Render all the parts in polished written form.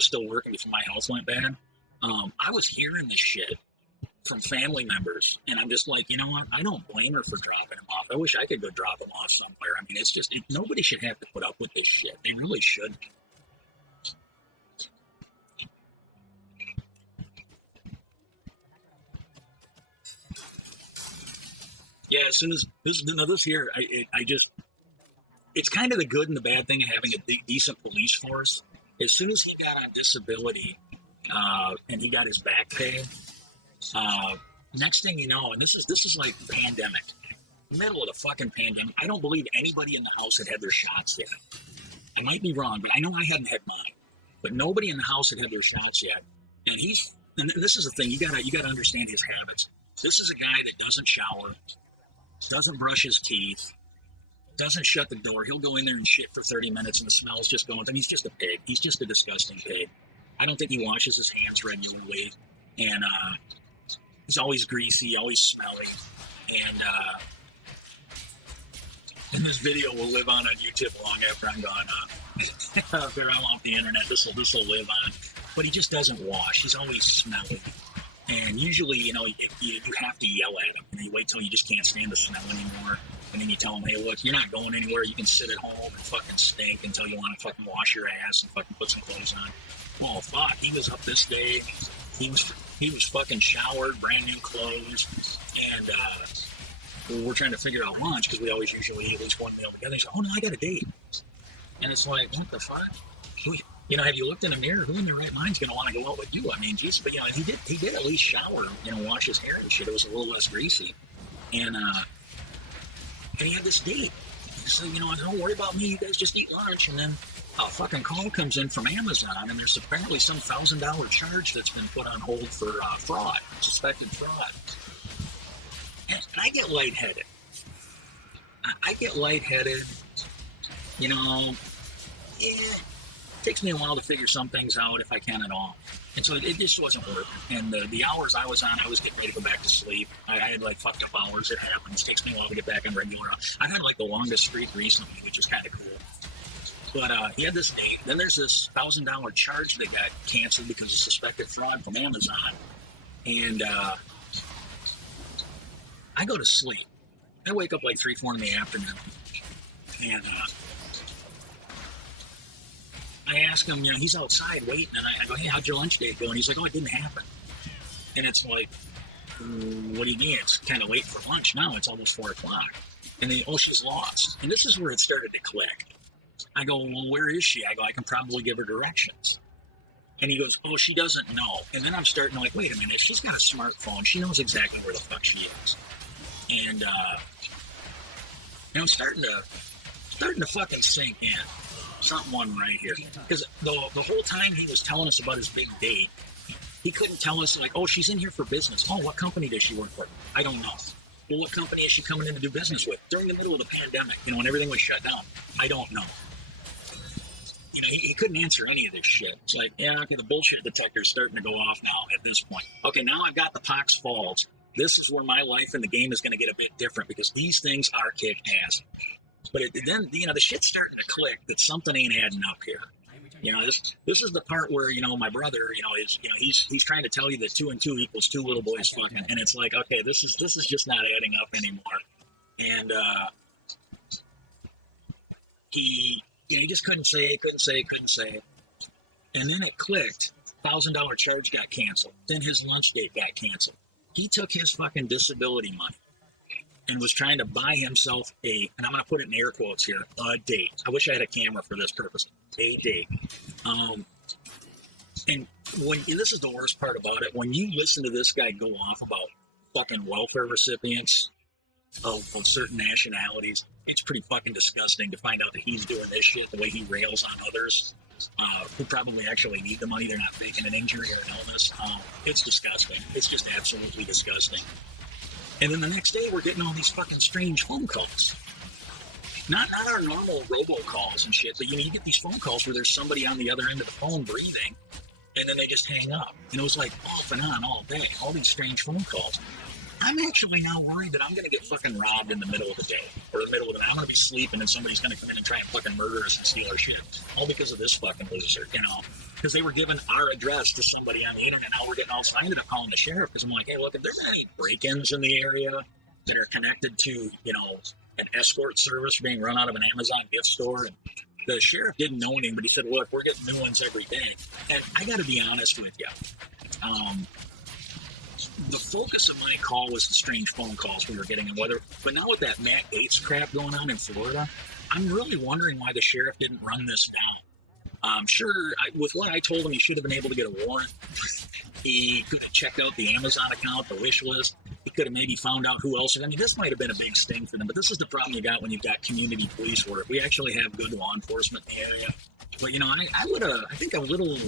was still working before my health went bad. I was hearing this shit from family members, and I'm just like, you know what? I don't blame her for dropping him off. I wish I could go drop him off somewhere. I mean, it's just nobody should have to put up with this shit. They really shouldn't. Yeah, as soon as this here, it's kind of the good and the bad thing of having a decent police force. As soon as he got on disability, and he got his back pay, next thing you know, and this is like pandemic, middle of the fucking pandemic. I don't believe anybody in the house had their shots yet. I might be wrong, but I know I hadn't had mine. But nobody in the house had their shots yet. And this is the thing, you gotta understand his habits. This is a guy that doesn't shower, doesn't brush his teeth, doesn't shut the door. He'll go in there and shit for 30 minutes and the smell's just going. I mean, he's just a pig. He's just a disgusting pig. I don't think he washes his hands regularly. And he's always greasy, always smelly. And this video will live on YouTube long after I'm gone. After I'm off the internet, this will live on. But he just doesn't wash. He's always smelly. And usually, you have to yell at him. You wait till you just can't stand the smell anymore. And then you tell him, hey, look, you're not going anywhere. You can sit at home and fucking stink until you want to fucking wash your ass and fucking put some clothes on. Well, fuck, he was up this day. He was fucking showered, brand new clothes. And we're trying to figure out lunch because we always usually eat at least one meal together. He's like, oh, no, I got a date. And it's like, what the fuck? Have you looked in the mirror? Who in their right mind's going to want to go out with you? I mean, geez, but, he did at least shower, wash his hair and shit. It was a little less greasy. And he had this date. So, don't worry about me. You guys just eat lunch. And then a fucking call comes in from Amazon, and there's apparently some $1,000 charge that's been put on hold for fraud, suspected fraud. And I get lightheaded. It takes me a while to figure some things out if I can at all. And so it just wasn't working. And the hours I was on, I was getting ready to go back to sleep. I had like fucked up hours. It happens. It takes me a while to get back on regular. I've had like the longest streak recently, which is kind of cool. But he had this date. Then there's this $1,000 charge that got canceled because of suspected fraud from Amazon. And I go to sleep. I wake up like 3, 4 in the afternoon. And I ask him, he's outside waiting, and I go, hey, how'd your lunch date go? And he's like, oh, it didn't happen. And it's like, what do you mean? It's kind of late for lunch now. It's almost 4 o'clock. And then, oh, she's lost. And this is where it started to click. I go, well, where is she? I go, I can probably give her directions. And he goes, oh, she doesn't know. And then I'm starting to like, wait a minute, she's got a smartphone. She knows exactly where the fuck she is. And, I'm starting to fucking sink in. Something one right here. Because the whole time he was telling us about his big date, he couldn't tell us, like, oh, she's in here for business. Oh, what company does she work for? I don't know. Well, what company is she coming in to do business with? During the middle of the pandemic, when everything was shut down. I don't know. He couldn't answer any of this shit. It's like, yeah, okay, the bullshit detector's starting to go off now at this point. Okay, now I've got the Pox Falls. This is where my life in the game is going to get a bit different because these things are kick-ass. But then, the shit's starting to click that something ain't adding up here. This is the part where, my brother, he's trying to tell you that 2 and 2 equals 2 little boys fucking, and it's like, okay, this is just not adding up anymore. And he just couldn't say it. And then it clicked. $1,000 charge got canceled. Then his lunch date got canceled. He took his fucking disability money and was trying to buy himself and I'm going to put it in air quotes here, a date. I wish I had a camera for this purpose. A date. And this is the worst part about it, when you listen to this guy go off about fucking welfare recipients of certain nationalities, it's pretty fucking disgusting to find out that he's doing this shit the way he rails on others who probably actually need the money. They're not faking an injury or an illness. It's disgusting. It's just absolutely disgusting. And then the next day, we're getting all these fucking strange phone calls. Not our normal robocalls and shit, but you get these phone calls where there's somebody on the other end of the phone breathing, and then they just hang up. And it was like off and on all day, all these strange phone calls. I'm actually now worried that I'm going to get fucking robbed in the middle of the day, or the middle of the night. I'm going to be sleeping, and somebody's going to come in and try and fucking murder us and steal our shit, all because of this fucking loser, because they were giving our address to somebody on the internet. Now we're getting all, so I ended up calling the sheriff because I'm like, hey, look, if there's any break-ins in the area that are connected to, you know, an escort service being run out of an Amazon gift store, and the sheriff didn't know anything, but he said, look, we're getting new ones every day. And I got to be honest with you. The focus of my call was the strange phone calls we were getting and whether, but now with that Matt Gaetz crap going on in Florida, I'm really wondering why the sheriff didn't run this now. Sure, with what I told him, he should have been able to get a warrant. He could have checked out the Amazon account, the wish list. He could have maybe found out who else. I mean, this might have been a big sting for them, but this is the problem you got when you've got community police work. We actually have good law enforcement in the area. But, you know, I think a little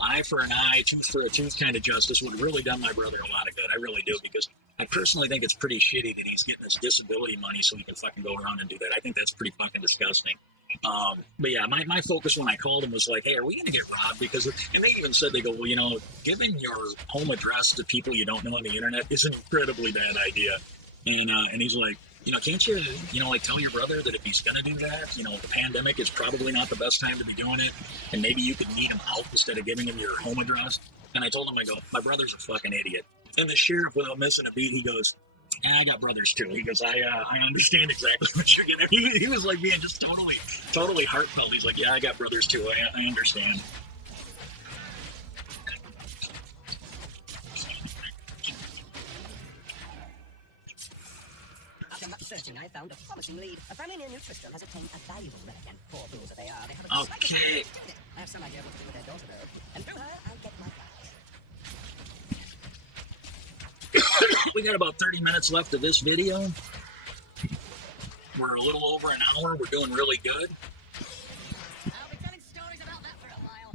eye for an eye, tooth for a tooth kind of justice would have really done my brother a lot of good. I really do, because I personally think it's pretty shitty that he's getting this disability money so he can fucking go around and do that. I think that's pretty fucking disgusting. But yeah, my focus when I called him was like, hey, are we going to get robbed? Because, and they even said, they go, well, you know, giving your home address to people you don't know on the internet is an incredibly bad idea. And he's like, you know, can't you, you know, like tell your brother that if he's going to do that, you know, the pandemic is probably not the best time to be doing it. And maybe you could meet him out instead of giving him your home address. And I told him, I go, my brother's a fucking idiot. And the sheriff, without missing a beat, he goes, I got brothers too. He goes, I understand exactly what you're getting. He was like being just totally heartfelt. He's like, yeah, I got brothers too. I understand. After much searching, I found a promising lead. A family near New Tristram has obtained a valuable relic, and poor fools that they are, they have a okay. I have some idea what to do with their daughter, though. And through her, I'll get my prize. We got about 30 minutes left of this video. We're a little over an hour. We're doing really good. I'll be telling stories about that for a while.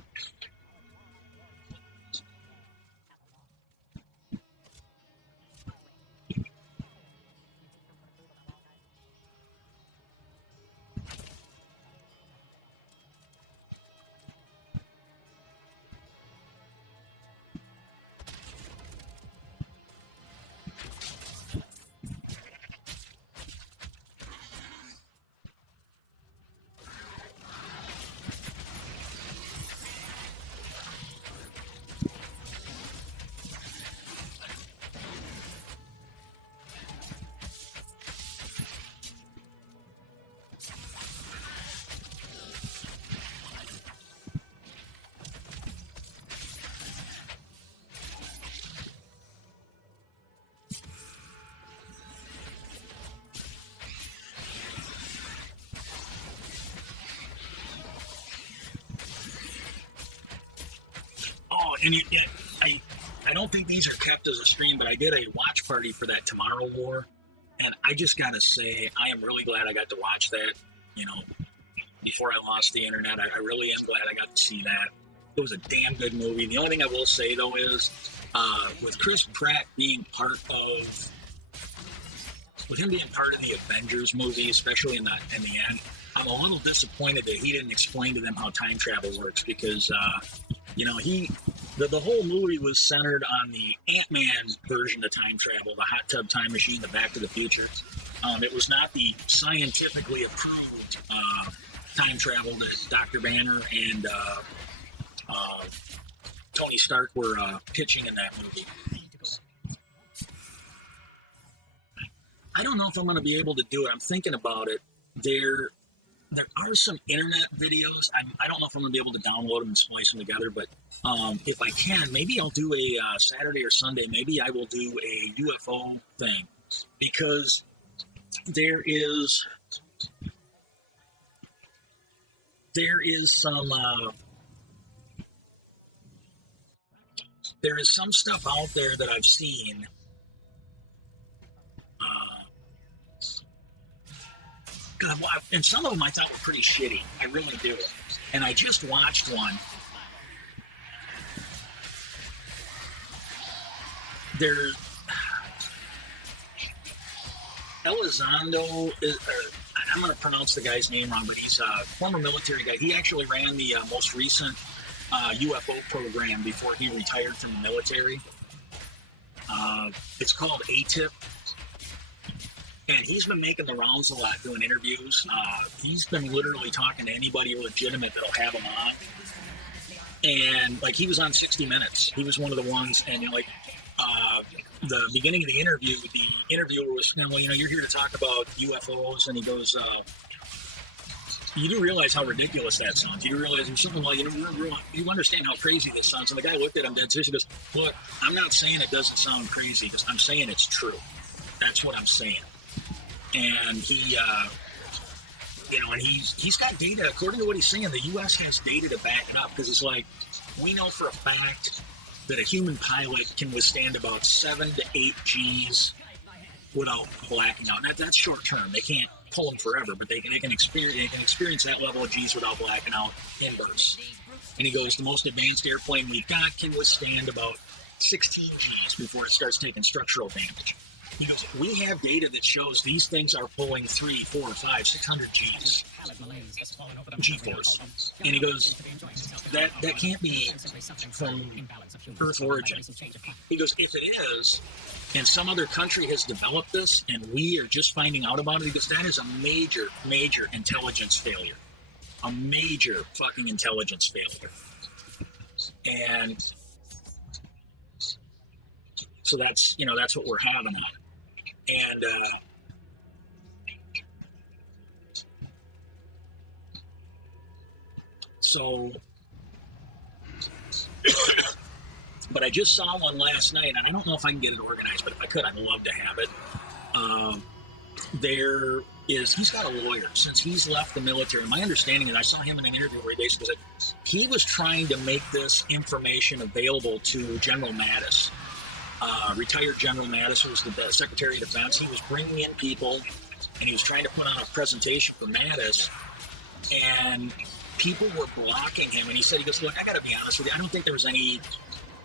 And I don't think these are kept as a stream, but I did a watch party for that Tomorrow War, and I just gotta say, I am really glad I got to watch that, you know, before I lost the internet. I really am glad I got to see that. It was a damn good movie. The only thing I will say, though, is with Chris Pratt being part of, with him being part of the Avengers movie, especially in the end, I'm a little disappointed that he didn't explain to them how time travel works, because, you know, the whole movie was centered on the Ant-Man version of time travel, the hot tub time machine, the Back to the Future. It was not the scientifically approved time travel that Dr. Banner and Tony Stark were pitching in that movie. I don't know if I'm going to be able to do it. I'm thinking about it. There are some internet videos. I don't know if I'm going to be able to download them and splice them together, but if I can, maybe I'll do a Saturday or Sunday. Maybe I will do a UFO thing, because there is some stuff out there that I've seen. And some of them I thought were pretty shitty. I really do. And I just watched one. There's Elizondo, I'm going to pronounce the guy's name wrong, but he's a former military guy. He actually ran the most recent UFO program before he retired from the military. It's called ATIP. And he's been making the rounds a lot, doing interviews. He's been literally talking to anybody legitimate that'll have him on. And like, he was on 60 Minutes. He was one of the ones, and you know, like, the beginning of the interviewer was, you know, well, you know, you're here to talk about UFOs, and he goes, you do realize how ridiculous that sounds. You do realize there's something like, you understand how crazy this sounds. And the guy looked at him dead serious. He goes, look, I'm not saying it doesn't sound crazy, because I'm saying it's true. That's what I'm saying. And he, you know, and he's got data. According to what he's saying, the U.S. has data to back it up, because it's like, we know for a fact that a human pilot can withstand about 7 to 8 Gs without blacking out. That's short term. They can't pull them forever, but they can experience that level of Gs without blacking out in bursts. And he goes, the most advanced airplane we've got can withstand about 16 Gs before it starts taking structural damage. He goes, we have data that shows these things are pulling 3, 4, 5, 600 Gs. G-force. And he goes, that can't be from Earth origin. He goes, if it is, and some other country has developed this, and we are just finding out about it, he goes, that is a major, major intelligence failure. A major fucking intelligence failure. And so that's, you know, that's what we're having on. And so, but I just saw one last night, and I don't know if I can get it organized, but if I could, I'd love to have it. He's got a lawyer since he's left the military. My understanding is, I saw him in an interview where he basically said he was trying to make this information available to General Mattis. Retired General Mattis, who was the Secretary of Defense. He was bringing in people, and he was trying to put on a presentation for Mattis, and people were blocking him. And he said, he goes, look, I got to be honest with you, I don't think there was any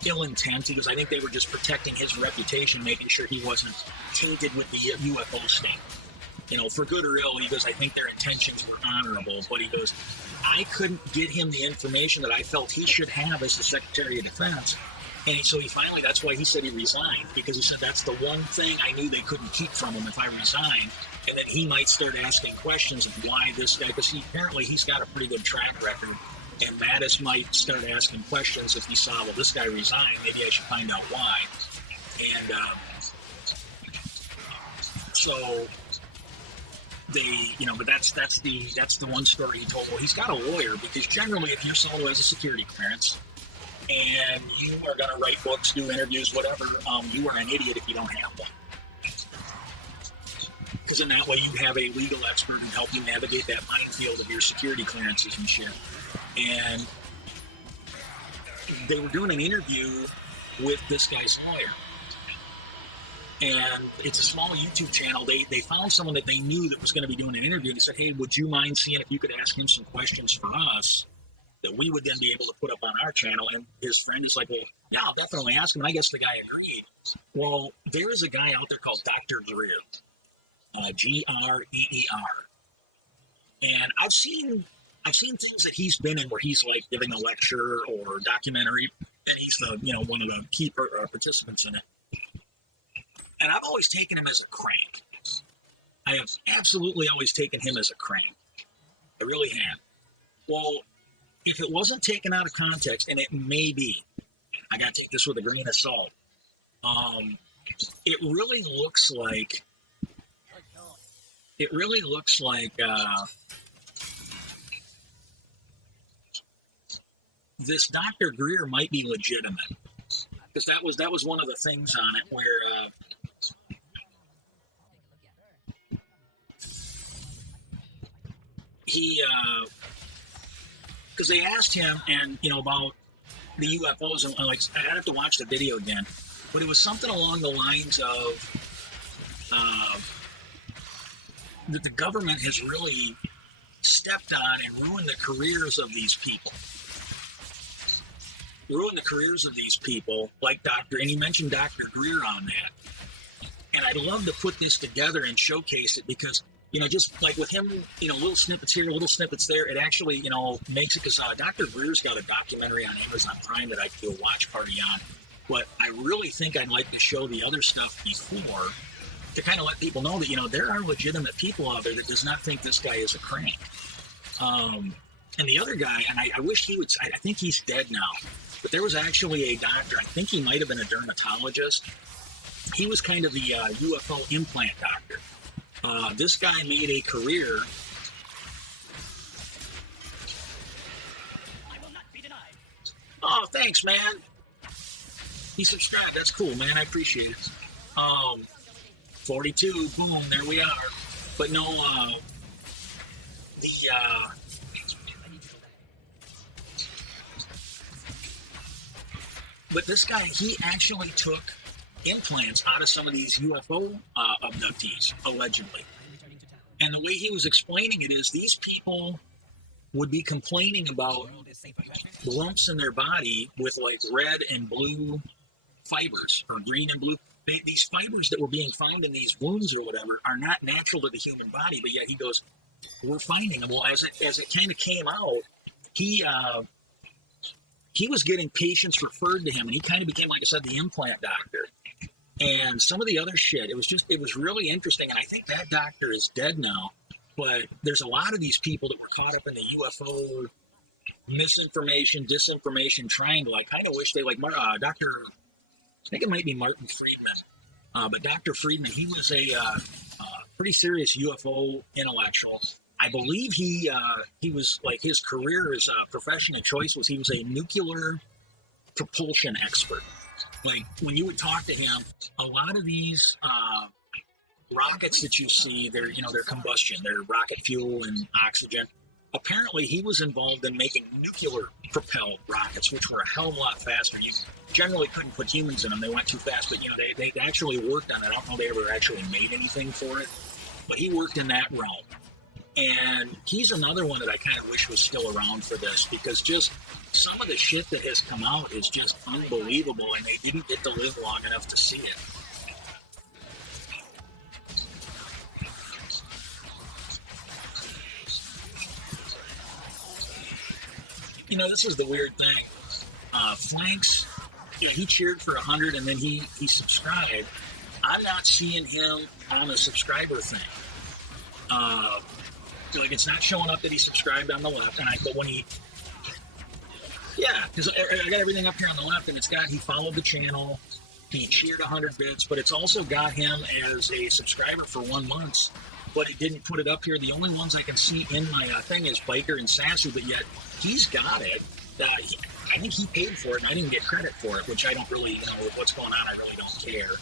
ill intent. He goes, I think they were just protecting his reputation, making sure he wasn't tainted with the UFO sting. You know, for good or ill, he goes, I think their intentions were honorable, but he goes, I couldn't get him the information that I felt he should have as the Secretary of Defense. And so he finally, that's why he said he resigned, because he said that's the one thing I knew they couldn't keep from him if I resigned. And then he might start asking questions of why this guy, because apparently he's got a pretty good track record. And Mattis might start asking questions if he saw, well, this guy resigned, maybe I should find out why. And so they, you know, but that's the one story he told. Well, he's got a lawyer, because generally if you're someone who has a security clearance, and you are going to write books, do interviews, whatever, you are an idiot if you don't have one. Because in that way you have a legal expert who help you navigate that minefield of your security clearances and shit. And they were doing an interview with this guy's lawyer. And it's a small YouTube channel. They found someone that they knew that was going to be doing an interview. And they said, hey, would you mind seeing if you could ask him some questions for us that we would then be able to put up on our channel? And his friend is like, well, yeah, I'll definitely ask him. And I guess the guy agreed. Well, there is a guy out there called Dr. Greer, Greer. And I've seen things that he's been in where he's like giving a lecture or documentary, and he's the, you know, one of the key participants in it. And I've always taken him as a crank. I have absolutely always taken him as a crank. I really have. Well, if it wasn't taken out of context, and it may be, I got to take this with a grain of salt. It really looks like this Dr. Greer might be legitimate, because that was one of the things on it where he. Because they asked him, and you know, about the UFOs, and like, I'd have to watch the video again, but it was something along the lines of that the government has really stepped on and ruined the careers of these people. Like Dr. And he mentioned Dr. Greer on that. And I'd love to put this together and showcase it, because, you know, just like with him, you know, little snippets here, little snippets there, it actually, you know, makes it, because Dr. Greer's got a documentary on Amazon Prime that I could do a watch party on. But I really think I'd like to show the other stuff before, to kind of let people know that, you know, there are legitimate people out there that does not think this guy is a crank. And the other guy, and I wish he would, I think he's dead now, but there was actually a doctor, I think he might have been a dermatologist. He was kind of the UFO implant doctor. This guy made a career. I will not be denied. Oh, thanks, man. He subscribed. That's cool, man. I appreciate it. 42, boom, there we are. But no, but this guy, he actually took implants out of some of these UFO abductees, allegedly. And the way he was explaining it is these people would be complaining about lumps in their body with like red and blue fibers, or green and blue. These fibers that were being found in these wounds or whatever are not natural to the human body, but yet he goes, we're finding them. Well, as it kind of came out, he was getting patients referred to him, and he kind of became, like I said, the implant doctor. And some of the other shit, it was really interesting, and I think that doctor is dead now, but there's a lot of these people that were caught up in the UFO misinformation, disinformation triangle. I kind of wish they, like, Dr. I think it might be Martin Friedman, but Dr. Friedman, he was a pretty serious UFO intellectual. I believe he was, like, his career, his profession of choice was he was a nuclear propulsion expert. Like, when you would talk to him, a lot of these rockets that you see, they're combustion, they're rocket fuel and oxygen. Apparently, he was involved in making nuclear-propelled rockets, which were a hell of a lot faster. You generally couldn't put humans in them; they went too fast. But they actually worked on it. I don't know if they ever actually made anything for it, but he worked in that realm. And he's another one that I kind of wish was still around for this, because just some of the shit that has come out is just unbelievable, and they didn't get to live long enough to see it. This is the weird thing. Flanks, he cheered for 100, and then he subscribed. I'm not seeing him on a subscriber thing. Like, it's not showing up that he subscribed on the left, but when because I got everything up here on the left, and it's got, he followed the channel, he cheered 100 bits, but it's also got him as a subscriber for 1 month, but it didn't put it up here. The only ones I can see in my thing is Biker and Sasu, but yet he's got it. I think he paid for it, and I didn't get credit for it, which I don't really, with what's going on, I really don't care.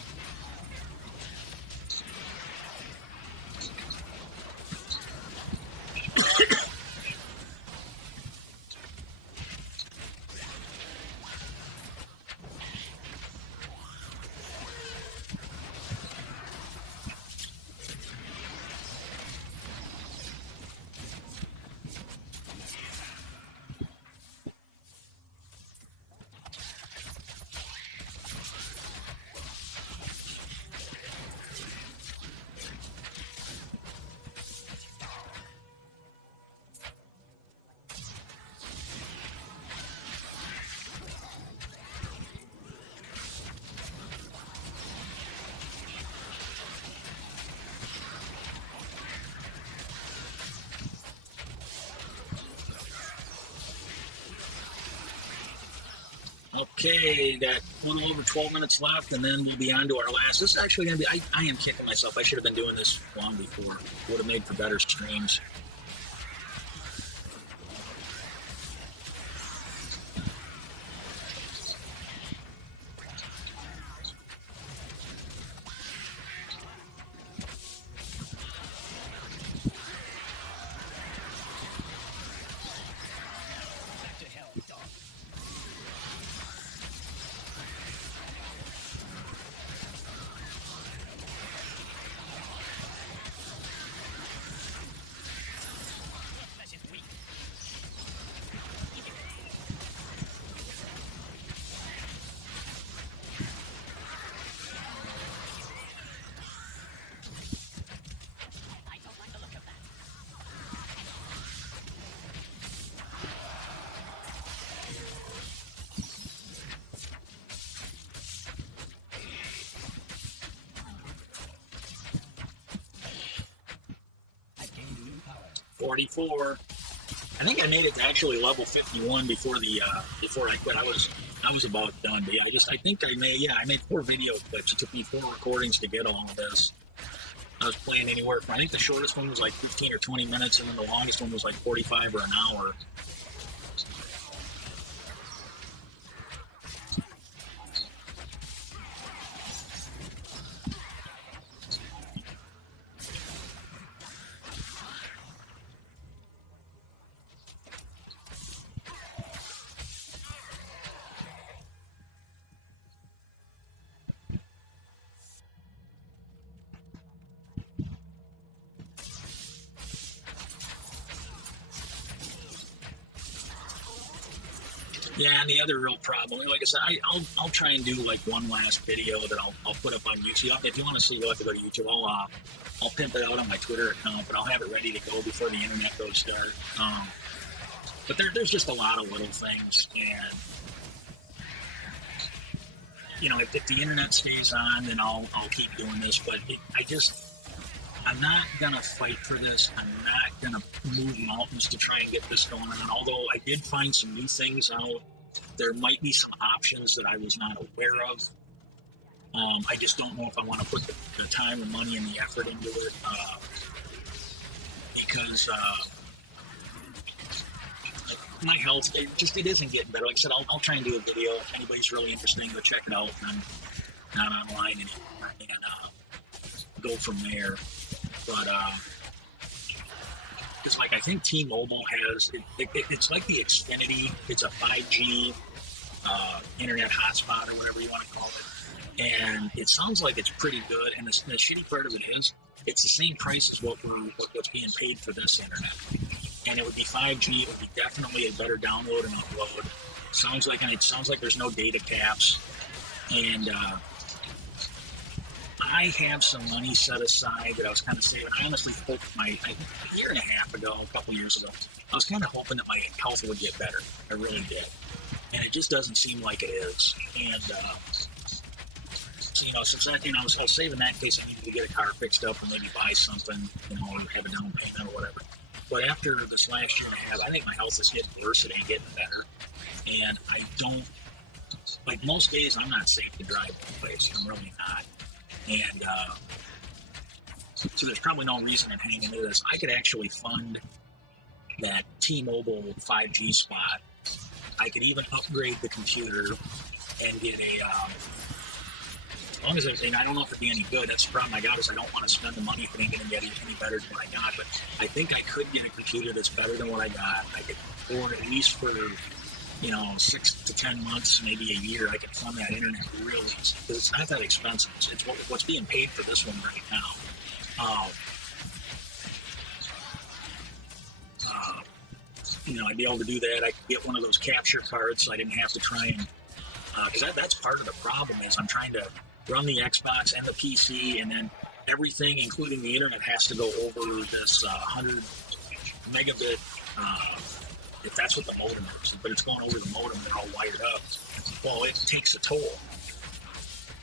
Okay, got a little over 12 minutes left, and then we'll be on to our last. This is actually going to be, I am kicking myself. I should have been doing this long before. Would have made for better streams. $44. I think I made it to actually level 51 before before I quit. I was about done. But yeah, I think I made 4 video clips. It took me 4 recordings to get all of this. I was playing anywhere from, I think the shortest one was like 15 or 20 minutes, and then the longest one was like 45 or an hour. Yeah, and the other real problem, like I said, I'll try and do like one last video that I'll put up on YouTube. If you want to see, you'll have to go to YouTube. I'll pimp it out on my Twitter account, but I'll have it ready to go before the internet goes dark. But there's just a lot of little things, and you know, if the internet stays on, then I'll keep doing this. But I'm not gonna fight for this. I'm not gonna move mountains to try and get this going on. Although I did find some new things out, there might be some options that I was not aware of. I just don't know if I want to put the time, the money, and the effort into it because my health it isn't getting better. Like I said, I'll try and do a video if anybody's really interesting. Go check it out. I'm not online anymore, and go from there. But it's like I think T-Mobile has it's like the Xfinity. It's a 5G internet hotspot or whatever you want to call it, and it sounds like it's pretty good. And the shitty part of it is it's the same price as what's being paid for this internet, and it would be 5G. It would be definitely a better download and upload. Sounds like there's no data caps, and I have some money set aside that I was kind of saving. I honestly hoped a year and a half ago, a couple years ago, I was kind of hoping that my health would get better. I really did. And it just doesn't seem like it is. And so, you know, since that, you know, I was saving that in case I needed to get a car fixed up or maybe buy something, you know, or have a down payment or whatever. But after this last year and a half, I think my health is getting worse. It ain't getting better. And I don't, like most days, I'm not safe to drive one place. I'm really not. And so there's probably no reason in hanging into this. I could actually fund that T-Mobile 5G spot. I could even upgrade the computer and get as long as everything, I don't know if it'd be any good. That's the problem I got is I don't want to spend the money if it ain't going to get any better than what I got. But I think I could get a computer that's better than what I got. I could afford at least for, you know, 6 to 10 months, maybe a year, I can fund that internet really easy because it's not that expensive. It's what's being paid for this one right now. You know, I'd be able to do that. I could get one of those capture cards so I didn't have to try and because that's part of the problem is I'm trying to run the Xbox and the PC, and then everything, including the internet, has to go over this 100 megabit. If that's what the modem is, but it's going over the modem, they're all wired up. Well, it takes a toll.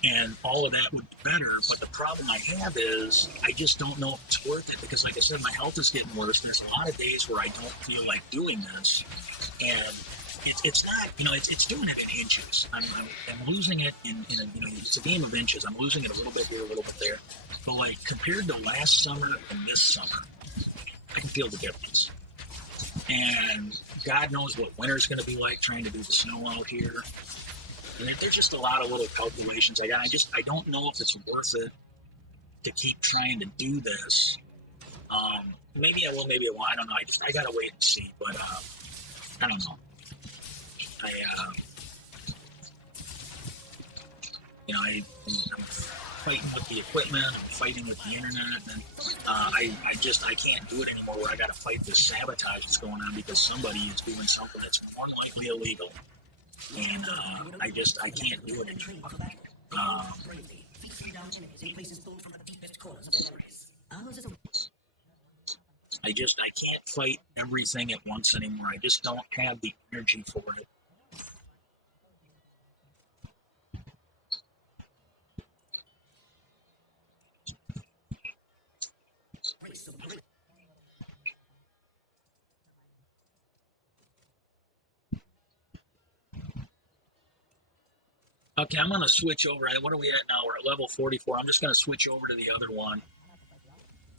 And all of that would be better, but the problem I have is I just don't know if it's worth it because, like I said, my health is getting worse. There's a lot of days where I don't feel like doing this, and it's not, you know, it's doing it in inches. I'm losing it in a, you know, it's a game of inches. I'm losing it a little bit here, a little bit there. But like compared to last summer and this summer, I can feel the difference. And God knows what winter's going to be like trying to do the snow out here. And there's just a lot of little calculations I got. I don't know if it's worth it to keep trying to do this. Maybe I will, maybe I won't. I don't know. I got to wait and see. But I don't know. You know, I'm fighting with the equipment, I'm fighting with the internet, and I can't do it anymore where I got to fight this sabotage that's going on because somebody is doing something that's more than likely illegal. And I can't do it anymore. I can't fight everything at once anymore. I just don't have the energy for it. Okay, I'm gonna switch over. What are we at now? We're at level 44. I'm just gonna switch over to the other one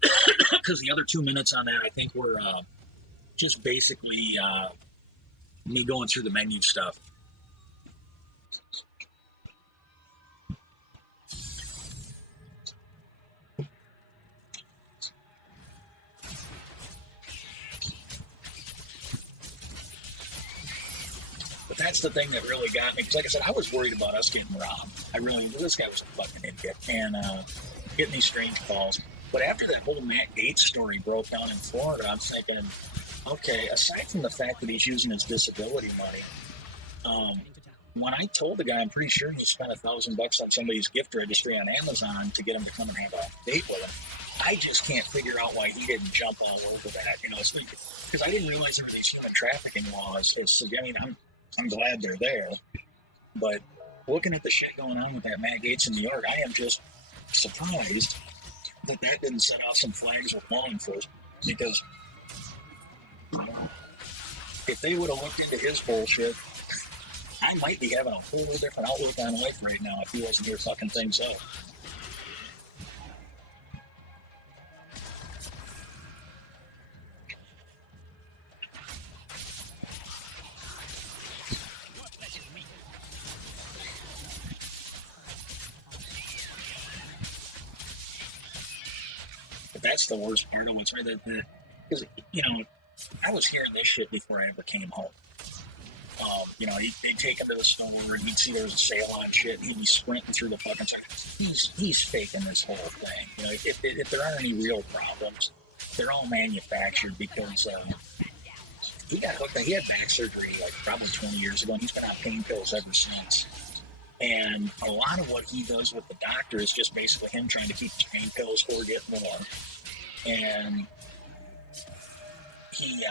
because the other 2 minutes on that, I think, were just basically me going through the menu stuff. But that's the thing that really got me. Because, like I said, I was worried about us getting robbed. This guy was a fucking idiot. And getting these strange calls. But after that whole Matt Gates story broke down in Florida, I'm thinking, okay, aside from the fact that he's using his disability money, when I told the guy, I'm pretty sure he spent $1,000 on somebody's gift registry on Amazon to get him to come and have a date with him. I just can't figure out why he didn't jump all over that. You know, because I didn't realize there were these human trafficking laws. I mean, I'm glad they're there, but looking at the shit going on with that Matt Gates in New York, I am just surprised that didn't set off some flags with law enforcement. Because if they would have looked into his bullshit, I might be having a whole different outlook on life right now if he wasn't here fucking things up. But that's the worst part of what's right there. Because, you know, I was hearing this shit before I ever came home. You know, they'd take him to the store and he'd see there was a sale on shit and he'd be sprinting through the fucking store. He's faking this whole thing. You know, if there aren't any real problems, they're all manufactured because he got hooked. He had back surgery like probably 20 years ago and he's been on pain pills ever since. And a lot of what he does with the doctor is just basically him trying to keep his pain pills or get more. And he,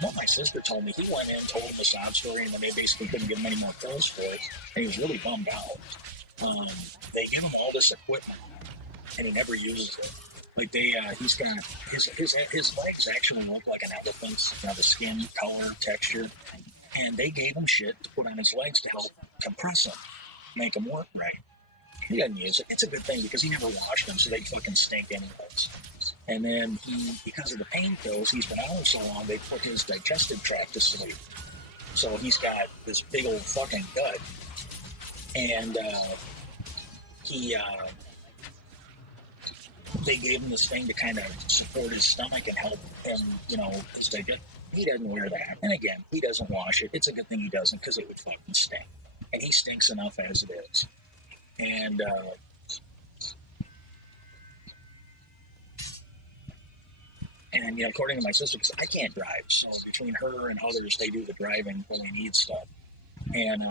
what my sister told me, he went in, told him the sob story, and then they basically couldn't give him any more pills for it. And he was really bummed out. They give him all this equipment, and he never uses it. Like he's got his legs actually look like an elephant's. You know, the skin color, texture, and they gave him shit to put on his legs to help compress them, make them work right. He doesn't use it. It's a good thing because he never washed them, so they fucking stink anyways. And then because of the pain pills, he's been out so long, they put his digestive tract to sleep. So he's got this big old fucking gut. And they gave him this thing to kind of support his stomach and help him, you know, his digestion. He doesn't wear that. And again, he doesn't wash it. It's a good thing he doesn't because it would fucking stink. And he stinks enough as it is. And you know, according to my sister, because I can't drive, so between her and others, they do the driving when we need stuff. And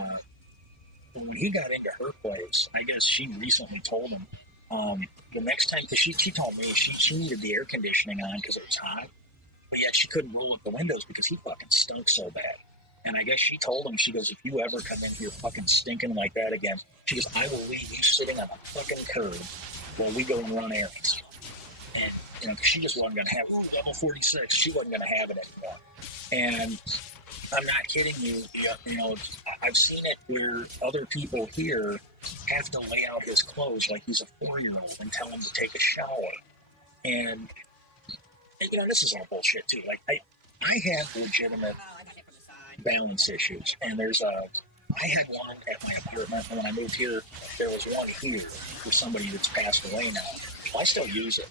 when he got into her place, I guess she recently told him the next time, because she told me she needed the air conditioning on because it was hot, but yet she couldn't roll up the windows because he fucking stunk so bad. And I guess she told him, she goes, if you ever come in here fucking stinking like that again, she goes, I will leave you sitting on a fucking curb while we go and run errands. And, you know, because she just wasn't going to have level 46. She wasn't going to have it anymore. And I'm not kidding you. You know, I've seen it where other people here have to lay out his clothes like he's a 4-year-old and tell him to take a shower. And you know, this is all bullshit too. Like I have legitimate balance issues, and I had one at my apartment, and when I moved here, there was one here for somebody that's passed away now. Well, I still use it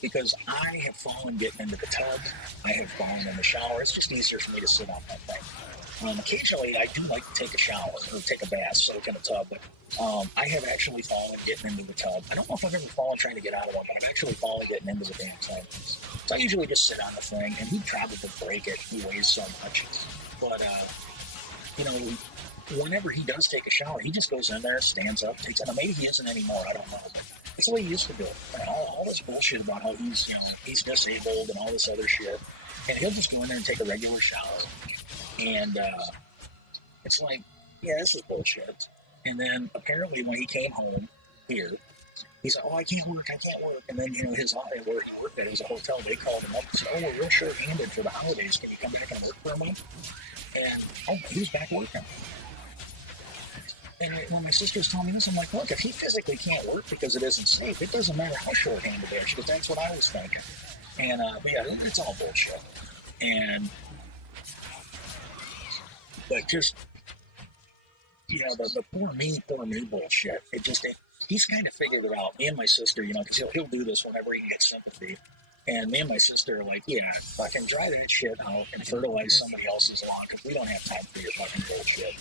because I have fallen getting into the tub. I have fallen in the shower. It's just easier for me to sit on that thing. Occasionally, I do like to take a shower or take a bath, soak in a tub, but I have actually fallen getting into the tub. I don't know if I've ever fallen trying to get out of one, but I've actually fallen getting into the damn thing. So I usually just sit on the thing, and he'd probably break it. He weighs so much. But, you know, whenever he does take a shower, he just goes in there, stands up, takes it. Now, maybe he isn't anymore, I don't know. But that's the way he used to do it. And all this bullshit about how he's, you know, he's disabled and all this other shit. And he'll just go in there and take a regular shower. And it's like, yeah, this is bullshit. And then apparently when he came home here, he's like, oh, I can't work. And then, you know, where he worked at is a hotel. They called him up and said, oh, we're real short-handed for the holidays. Can you come back and work for a month? And, oh, he was back working. And when my sister was telling me this, I'm like, look, if he physically can't work because it isn't safe, it doesn't matter how short-handed they are. Because that's what I was thinking. And but yeah, it's all bullshit. But just, the poor me bullshit. He's kind of figured it out. Me and my sister, because he'll do this whenever he can get sympathy. And me and my sister are like, yeah, fucking dry that shit out and fertilize somebody else's lawn because we don't have time for your fucking bullshit.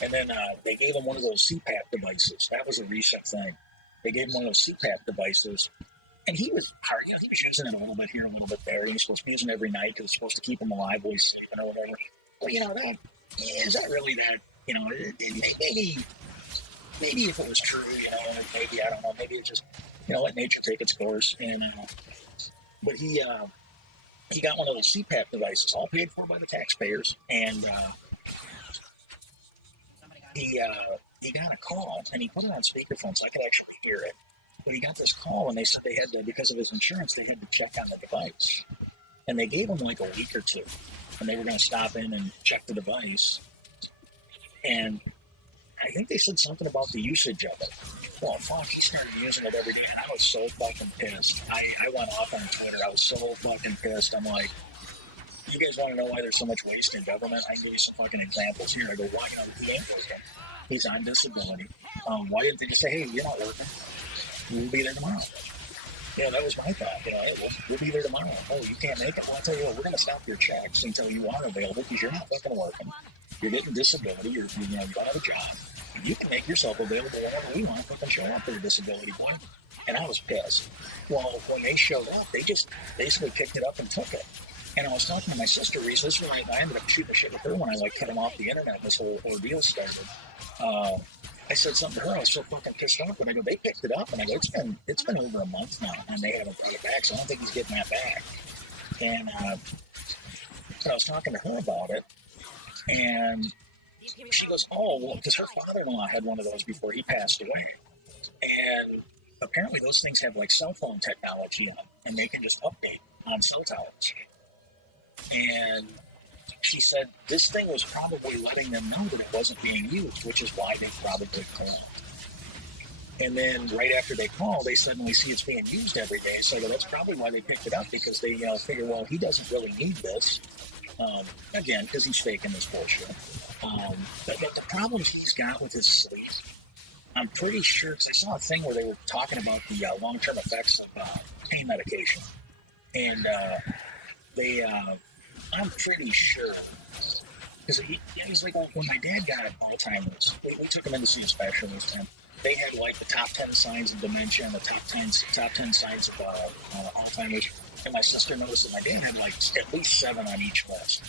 And then they gave him one of those CPAP devices. That was a recent thing. They gave him one of those CPAP devices. And he was hard, he was using it a little bit here, a little bit there. He was supposed to be using it every night because it's supposed to keep him alive while he's sleeping or whatever. But, is that really that, maybe if it was true, maybe, I don't know, maybe it just, let nature take its course. And, but he got one of those CPAP devices, all paid for by the taxpayers. And he got a call, and he put it on speakerphone so I could actually hear it. But he got this call, and they said they had to, because of his insurance, they had to check on the device. And they gave him like a week or two, and they were going to stop in and check the device. And I think they said something about the usage of it. Well, fuck, he started using it every day, and I was so fucking pissed. I went off on Twitter. I was so fucking pissed. I'm like, you guys want to know why there's so much waste in government? I can give you some fucking examples here. I go, why? He ain't working. He's on disability. Why didn't they just say, hey, you're not working? We'll be there tomorrow. Yeah, that was my thought. Hey, we'll be there tomorrow. Oh, you can't make it? Well, I'll tell you what, we're going to stop your checks until you are available because you're not fucking working. You're getting disability. You don't have a job. You can make yourself available whenever we want to fucking show up for your disability, boy. And I was pissed. Well, when they showed up, they just basically picked it up and took it. And I was talking to my sister recently. This is when I ended up shooting the shit with her when I cut him off the internet and this whole ordeal started. I said something to her. I was so fucking pissed off. And I go, they picked it up. And I go, it's been over a month now, and they haven't brought it back. So I don't think he's getting that back. And I was talking to her about it, and she goes, oh, well, because her father-in-law had one of those before he passed away. And apparently those things have cell phone technology on them, and they can just update on cell towers. And she said this thing was probably letting them know that it wasn't being used, which is why they probably called. And then right after they call, they suddenly see it's being used every day. So that's probably why they picked it up, because they figure, well, he doesn't really need this. Again, because he's faking this bullshit. But the problems he's got with his sleep, I'm pretty sure, because I saw a thing where they were talking about the long-term effects of pain medication. And I'm pretty sure, because he's like, when my dad got Alzheimer's, we took him in to see a specialist, and they had the top 10 signs of dementia and the top 10 signs of Alzheimer's. And my sister noticed that my dad had at least 7 on each list.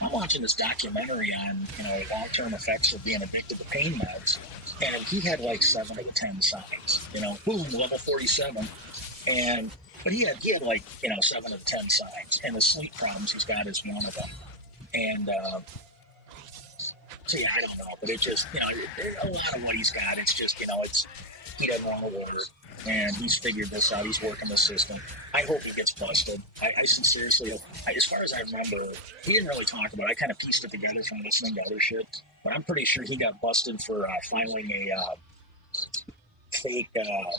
I'm watching this documentary on long-term effects of being addicted to pain meds, and he had 7 of the 10 signs. Boom, level 47, but he had 7 of the 10 signs, and the sleep problems he's got is one of them. And so yeah, I don't know, but it just a lot of what he's got, it's just he doesn't want to order. And he's figured this out. He's working the system. I hope he gets busted. I sincerely hope. As far as I remember, he didn't really talk about it. I kind of pieced it together from listening to other shit. But I'm pretty sure he got busted for filing a fake... I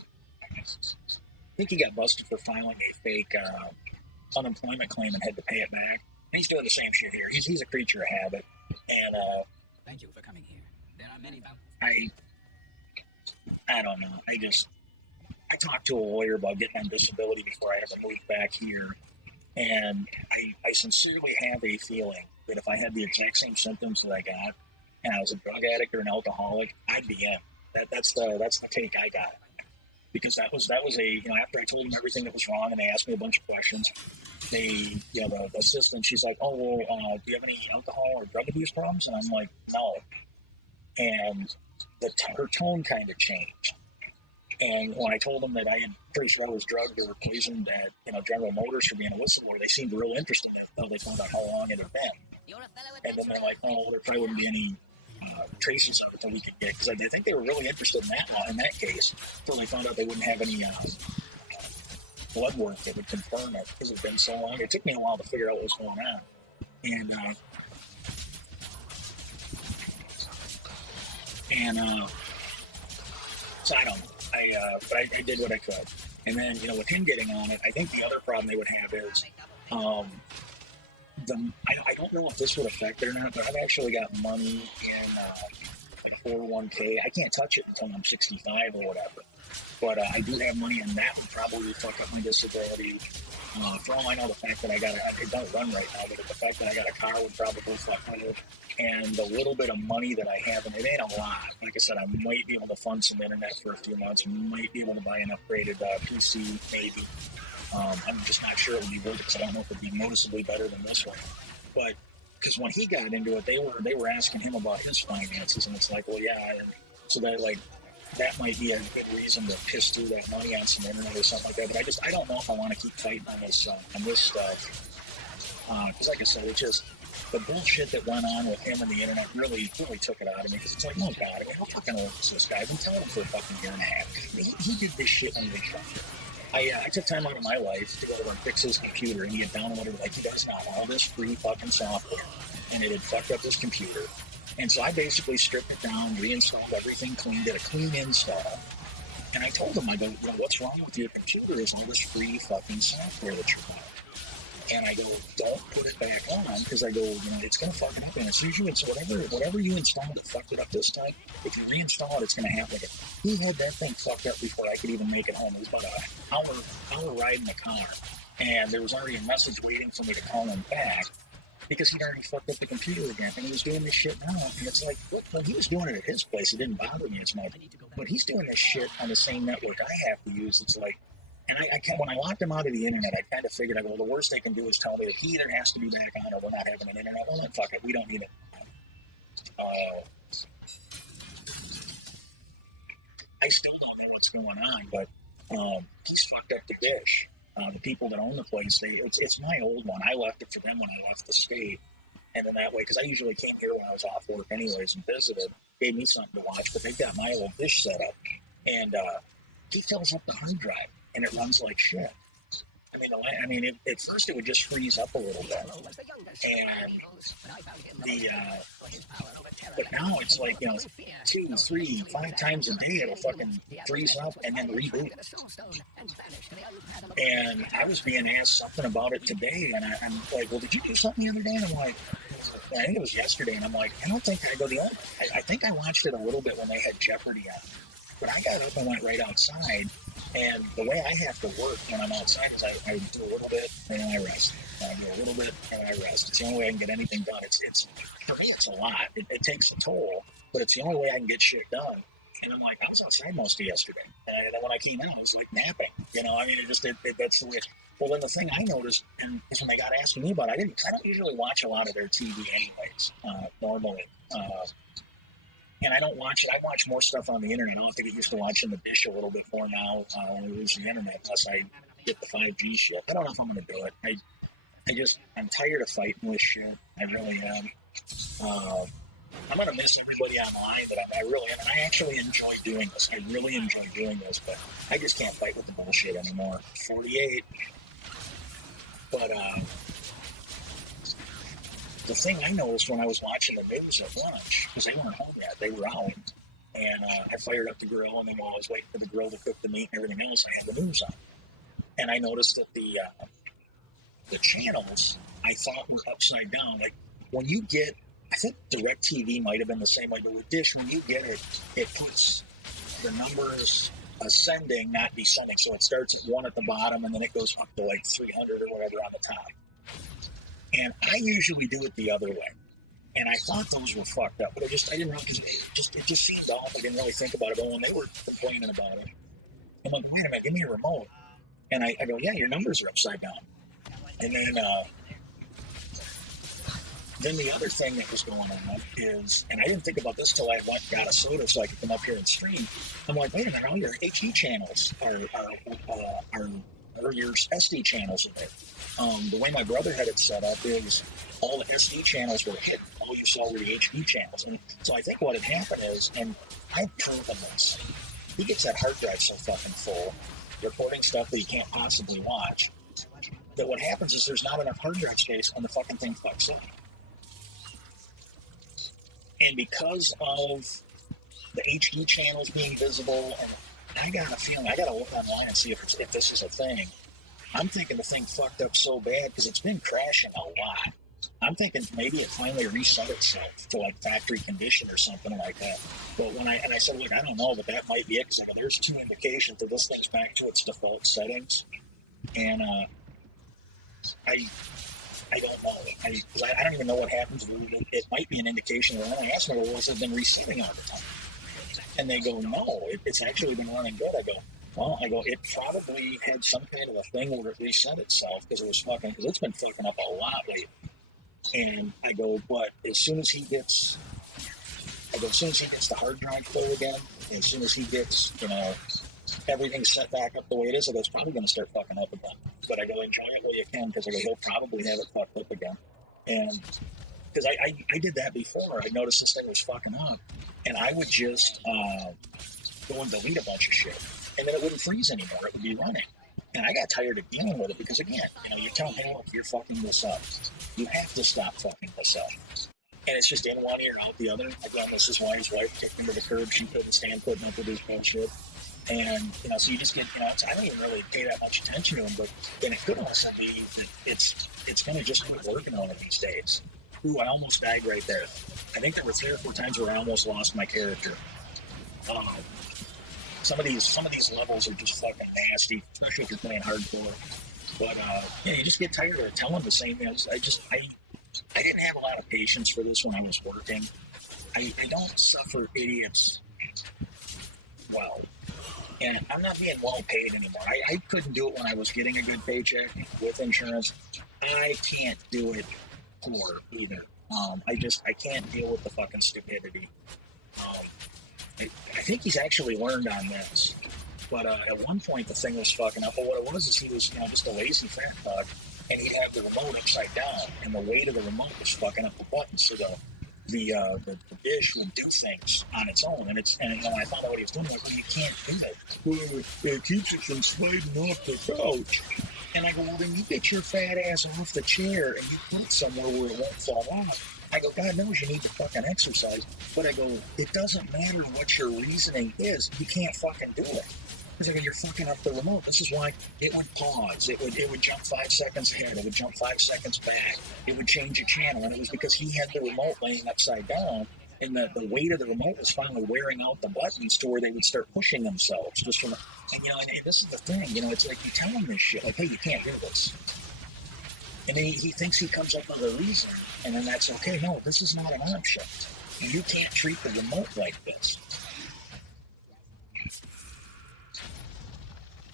think he got busted for filing a fake unemployment claim and had to pay it back. And he's doing the same shit here. He's a creature of habit. And thank you for coming here. There are many... I don't know. I talked to a lawyer about getting on disability before I ever moved back here, and I sincerely have a feeling that if I had the exact same symptoms that I got, and I was a drug addict or an alcoholic, I'd be in. That's the take I got, because that was a after I told them everything that was wrong, and they asked me a bunch of questions. The assistant, she's like, oh well, do you have any alcohol or drug abuse problems? And I'm like, no. And her tone kind of changed. And when I told them that I had pretty sure I was drugged or poisoned at General Motors for being a whistleblower, they seemed real interested until they found out how long it had been. And then they're like, oh, there probably wouldn't be any traces of it that we could get, because I think they were really interested in that case until they found out they wouldn't have any blood work that would confirm it, because it had been so long. It took me a while to figure out what was going on. And And so I don't know. But I did what I could. And then, you know, with him getting on it, I think the other problem they would have is, I don't know if this would affect it or not, but I've actually got money in like 401k. I can't touch it until I'm 65 or whatever. But I do have money, and that would probably fuck up my disability. For all I know, the fact that it don't run right now, but the fact that I got a car would probably fuck with it. And the little bit of money that I have, and it ain't a lot. Like I said, I might be able to fund some internet for a few months. Might be able to buy an upgraded PC, maybe. I'm just not sure it would be worth it because I don't know if it would be noticeably better than this one. But because when he got into it, they were asking him about his finances, and it's like, well, yeah. And so that might be a good reason to piss through that money on some internet or something like that. But I don't know if I want to keep fighting on this stuff. Because like I said, it's just the bullshit that went on with him and the internet really took it out of me. Because it's like, oh God, I mean, how fucking old is this guy? I've been telling him for a fucking year and a half. He did this shit on Big Syn. I took time out of my life to go over and fix his computer, and he had downloaded, like he does now, all this free fucking software, and it had fucked up his computer. And so I basically stripped it down, reinstalled everything clean, did a clean install. And I told him, I go, you know, what's wrong with your computer is all this free fucking software that you're buying. And I go, don't put it back on, because I go, you know, it's going to fuck it up. And it's usually, so whatever you installed that fucked it up this time, if you reinstall it, it's going to happen again. He had that thing fucked up before I could even make it home. It was about an hour ride in the car. And there was already a message waiting for me to call him back, because he'd already fucked up the computer again, and he was doing this shit now. And it's like, look, when he was doing it at his place, it didn't bother me as much. But he's doing this shit on the same network I have to use. It's like, and when I locked him out of the internet, I kind of figured, I go, well, the worst they can do is tell me that he either has to be back on or we're not having an internet. Well, then fuck it, we don't need it. I still don't know what's going on, but he's fucked up the dish. The people that own the place, it's my old one. I left it for them when I left the state. And then that way, because I usually came here when I was off work anyways and visited, gave me something to watch, but they've got my old dish set up. And he fills up the hard drive, and it runs like shit. At first it would just freeze up a little bit. And but now it's like, you know, 2, 3, 5 times a day it'll fucking freeze up and then reboot. And I was being asked something about it today, and I'm like, well, did you do something the other day? And I'm like, I think it was yesterday, and I'm like, I don't think I think I watched it a little bit when they had Jeopardy on. But I got up and went right outside, and the way I have to work when I'm outside is I do a little bit and then I rest. I do a little bit and I rest. It's the only way I can get anything done. It's for me, it's a lot. It takes a toll, but it's the only way I can get shit done. And I'm like, I was outside most of yesterday, and then when I came out, I was like napping. You know, I mean, that's the way. Well, then the thing I noticed, and is when they got asking me about it, I don't usually watch a lot of their TV anyways, normally. And I don't watch it. I watch more stuff on the internet. I'll have to get used to watching the dish a little bit more now when we lose the internet, plus I get the 5G shit. I don't know if I'm going to do it. I'm tired of fighting this shit. I really am. I'm going to miss everybody online, but I really am. And I actually enjoy doing this. I really enjoy doing this, but I just can't fight with the bullshit anymore. 48. But, the thing I noticed when I was watching the news at lunch, because they weren't home yet, they were out, and I fired up the grill, and then while I was waiting for the grill to cook the meat and everything else, I had the news on. And I noticed that the channels, I thought, were upside down. Like, when you get, I think DirecTV might have been the same way, but with Dish, when you get it, it puts the numbers ascending, not descending. So it starts at 1 at the bottom, and then it goes up to like 300 or whatever on the top. And I usually do it the other way. And I thought those were fucked up, but I didn't know, because it just seemed off. I didn't really think about it. But when they were complaining about it, I'm like, wait a minute, give me a remote. And I go, yeah, your numbers are upside down. And then the other thing that was going on is, and I didn't think about this till I went and got a soda so I could come up here and stream. I'm like, wait a minute, all your HD channels are your SD channels are there. The way my brother had it set up is all the SD channels were hidden. All you saw were the HD channels. And so I think what had happened is, and I've proven this, he gets that hard drive so fucking full, recording stuff that he can't possibly watch, that what happens is there's not enough hard drive space and the fucking thing fucks up. And because of the HD channels being visible, and I got a feeling, I got to look online and see if this is a thing. I'm thinking the thing fucked up so bad because it's been crashing a lot. I'm thinking maybe it finally reset itself to like factory condition or something like that. But when I said, look, I don't know, but that might be it because there's 2 indications that this thing's back to its default settings, and I don't know. I don't even know what happens. It might be an indication. When I asked them, well, has it been resetting all the time? And they go, no, it's actually been running good. I go, it probably had some kind of a thing where it reset itself because it's been fucking up a lot lately. And I go, but as soon as he gets the hard drive full again, as soon as he gets, everything set back up the way it is, I go, it's probably going to start fucking up again. But I go, enjoy it while you can, because I go, he'll probably have it fucked up again. And because I did that before, I noticed this thing was fucking up, and I would just go and delete a bunch of shit, and then it wouldn't freeze anymore. It would be running. And I got tired of dealing with it because, again, you tell him, look, you're fucking this up. You have to stop fucking this up. And it's just in one ear, out the other. Again, this is why his wife kicked him to the curb. She couldn't stand putting up with his bullshit. And, so you just get, I don't even really pay that much attention to him, but then it could also be that it's going to just quit working on it these days. Ooh, I almost died right there. I think there were 3 or 4 times where I almost lost my character. Some of these levels are just fucking nasty, especially if you're playing hardcore. But you just get tired of telling the same thing. I didn't have a lot of patience for this when I was working. I don't suffer idiots well, and I'm not being well paid anymore. I couldn't do it when I was getting a good paycheck with insurance. I can't do it poor either. I can't deal with the fucking stupidity. I think he's actually learned on this. But at one point, the thing was fucking up. But what it was is he was, just a lazy fat fuck, and he'd have the remote upside down, and the weight of the remote was fucking up the buttons, so the dish would do things on its own. And when I found out what he was doing, like, well, you can't do that. Well, it keeps it from sliding off the couch. And I go, well, then you get your fat ass off the chair and you put it somewhere where it won't fall off. I go, God knows you need to fucking exercise. But I go, it doesn't matter what your reasoning is. You can't fucking do it. Because you're fucking up the remote. This is why it would pause. It would jump 5 seconds ahead. It would jump 5 seconds back. It would change a channel. And it was because he had the remote laying upside down. And the weight of the remote was finally wearing out the buttons to where they would start pushing themselves. Just from, and this is the thing. It's like you tell him this shit. Like, hey, you can't do this. And then he thinks he comes up with a reason. And then that's okay. No, this is not an option. You can't treat the remote like this.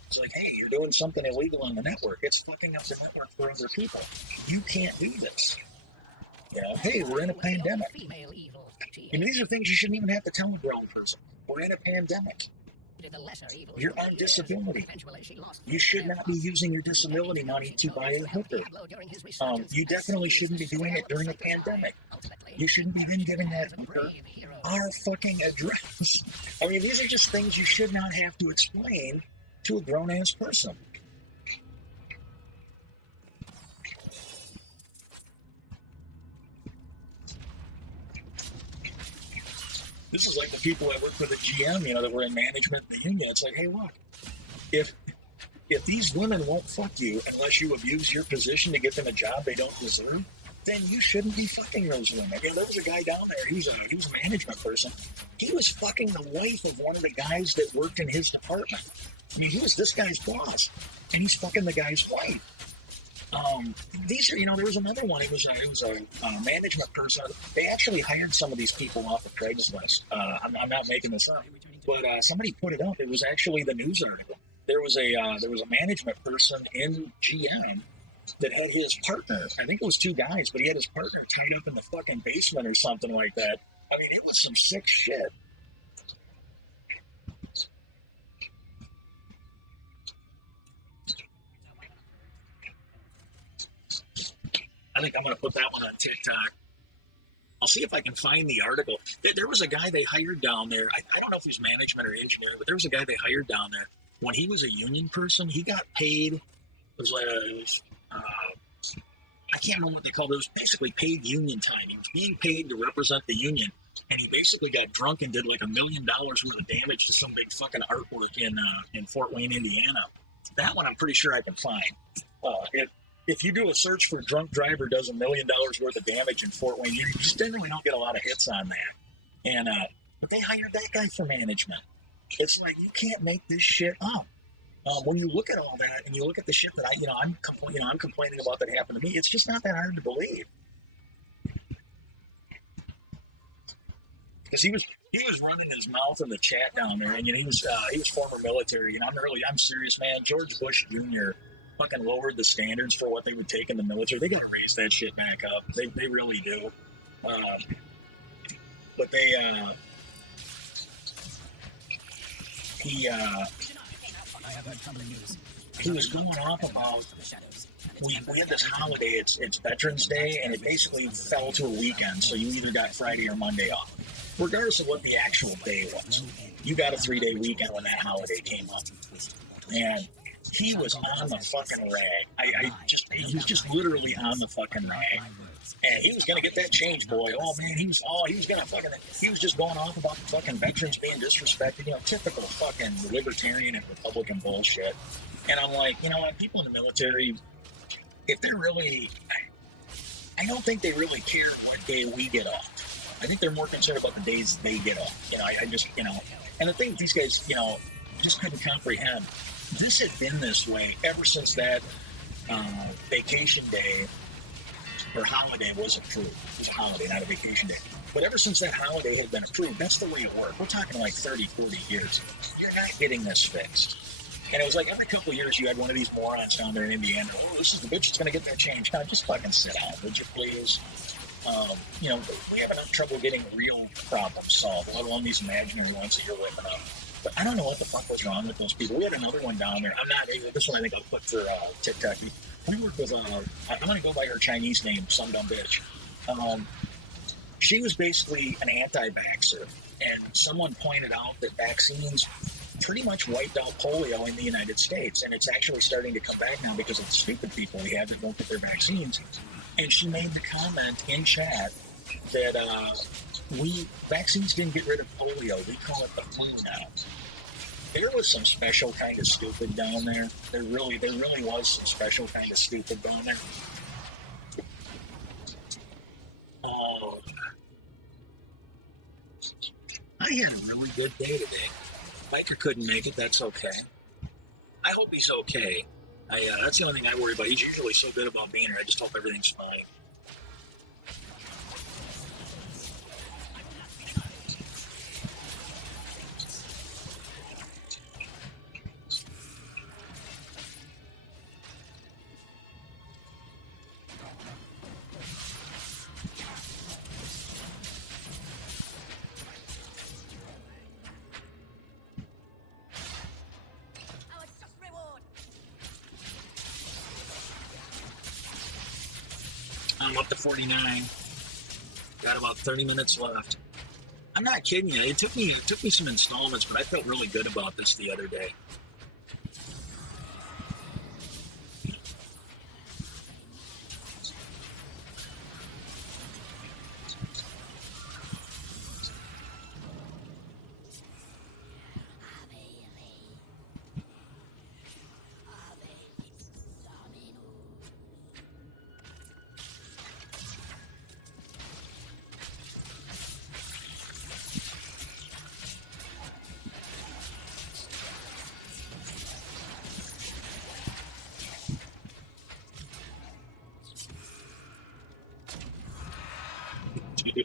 It's like, hey, you're doing something illegal on the network. It's fucking up the network for other people. You can't do this. Hey, we're in a pandemic. And these are things you shouldn't even have to tell a grown person. We're in a pandemic. You're on disability. You should not be using your disability money to buy a hooker. You definitely shouldn't be doing it during a pandemic. You shouldn't be then giving that hooker our fucking address. These are just things you should not have to explain to a grown-ass person. This is like the people that work for the GM, that were in management in the union. It's like, hey, look, if these women won't fuck you unless you abuse your position to get them a job they don't deserve, then you shouldn't be fucking those women. There was a guy down there. He was a management person. He was fucking the wife of one of the guys that worked in his department. He was this guy's boss, and he's fucking the guy's wife. These are, there was another one. It was a management person. They actually hired some of these people off of Craigslist. I'm not making this up, but somebody put it up. It was actually the news article. There was a management person in GM that had his partner. I think it was 2 guys, but he had his partner tied up in the fucking basement or something like that. It was some sick shit. I think I'm going to put that one on TikTok. I'll see if I can find the article. There was a guy they hired down there. I don't know if he was management or engineering, but there was a guy they hired down there. When he was a union person, he got paid. I can't remember what they called it. It was basically paid union time. He was being paid to represent the union and he basically got drunk and did like $1 million worth of damage to some big fucking artwork in Fort Wayne, Indiana. That one I'm pretty sure I can find. If you do a search for drunk driver does $1 million worth of damage in Fort Wayne, you just generally don't get a lot of hits on that. And but they hired that guy for management. It's like you can't make this shit up. When you look at all that and you look at the shit that I'm complaining about that happened to me, it's just not that hard to believe. Because he was running his mouth in the chat down there, and he was former military, and I'm serious, man. George Bush Jr. fucking lowered the standards for what they would take in the military. They gotta raise that shit back up. They really do. But he was going off about we had this holiday. It's Veterans Day, and it basically fell to a weekend, so you either got Friday or Monday off. Regardless of what the actual day was, you got a 3-day weekend when that holiday came up. And he was on the fucking rag. He was just literally on the fucking rag. And he was gonna get that change, boy. Oh man, he was just going off about the fucking veterans being disrespected, typical fucking libertarian and Republican bullshit. And I'm like, people in the military, if they're really, I don't think they really care what day we get off. I think they're more concerned about the days they get off. I just, and the thing these guys, just couldn't comprehend. This had been this way ever since that vacation day or holiday was approved. It was a holiday, not a vacation day. But ever since that holiday had been approved, that's the way it worked. We're talking like 30, 40 years. You're not getting this fixed. And it was like every couple of years you had one of these morons down there in Indiana. Oh, this is the bitch that's going to get that change. God, just fucking sit down, would you please? We have enough trouble getting real problems solved, let alone these imaginary ones that you're whipping up. But I don't know what the fuck was wrong with those people. We had another one down there. This one I think I'll put for TikTok. We worked with, I'm going to go by her Chinese name, some dumb bitch. She was basically an anti-vaxxer, and someone pointed out that vaccines pretty much wiped out polio in the United States, and it's actually starting to come back now because of the stupid people we have that won't get their vaccines. And she made the comment in chat that vaccines didn't get rid of polio. We call it the flu now. There was some special kind of stupid down there. There really was some special kind of stupid down there. I had a really good day today. Micah couldn't make it. That's okay. I hope he's okay. That's the only thing I worry about. He's usually so good about being here. I just hope everything's fine. I'm up to 49. Got about 30 minutes left. I'm not kidding you. It took me some installments, but I felt really good about this the other day.